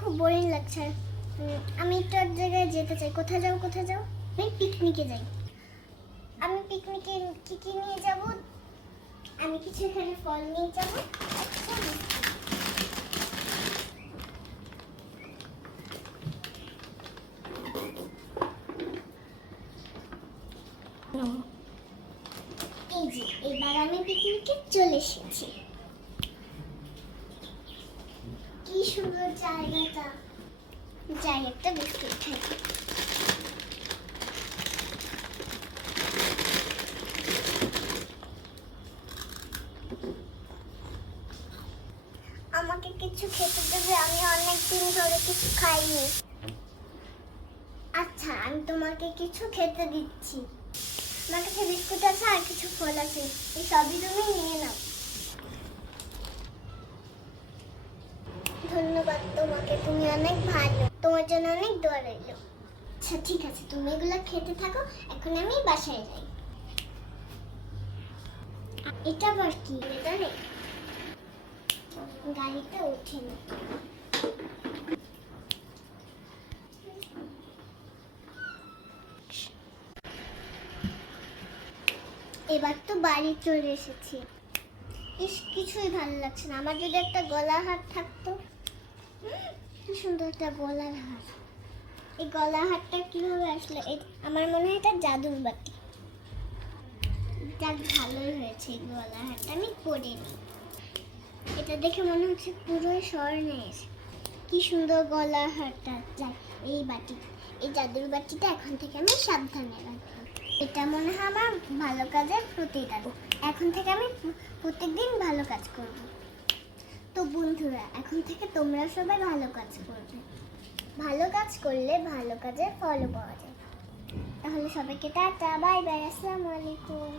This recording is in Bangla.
খুব বোরিং লাগছে। আমি একটু এক জায়গায় যেতে চাই। কোথায় যাও? কোথায় যাও? আমি পিকনিকে যাই। আমি পিকনিকে কি কি নিয়ে যাব? আমি কিছু এখানে ফল নিয়ে যাব। আচ্ছা, এই যে এবার আমি পিকনিকে চলে এসেছি। কি সুন্দর জায়গাটা। যাই একটা বিস্কুট খাই। আমাকে কিছু খেতে দেবে? আমি অনেক দিন ধরে কিছু খাইনি। আচ্ছা, আমি তোমাকে কিছু খেতে দিচ্ছি। আমার কাছে বিস্কুট আছে আর কিছু ফল আছে, এই সবই তুমি নিয়ে নাও। ধন্যবাদ তোমাকে, তুমি অনেক ভালো। তোমার জন্য অনেক দোয়া রইল। আচ্ছা ঠিক আছে, তুমি এগুলো খেতে থাকো। এখন আমি বাসায় যাই। এটা আবার কি? জানে গাড়িতে ওঠেনি। এবার তো বাড়ি চলে এসেছি। ইস, কিছুই ভালো লাগছে না। আমার যদি একটা গলার হার থাকতো। কি সুন্দর একটা গলার হার। এই গলার হারটা কিভাবে আসলো? আমার মনে হয় এটা জাদুর বাটি। যাক, ভালোই হয়েছে এই গলার হারটা আমি পরে নিই। এটা দেখে মনে হচ্ছে পুরোই স্বর্ণের। কি সুন্দর গলার হারটা। যাক, এই বাটি, এই জাদুর বাটিটা এখন থেকে আমি সাবধানে রাখবো। এটা মনে হয় আমার ভালো কাজের প্রতিদান। এখন থেকে আমি প্রত্যেকদিন ভালো কাজ করব। তো বন্ধুরা, এখন থেকে তোমরা সবাই ভালো কাজ করবে। ভালো কাজ করলে ভালো কাজের ফলও পাওয়া যায়। তাহলে সবাইকে টাটা, বাই বাই, আসসালামু আলাইকুম।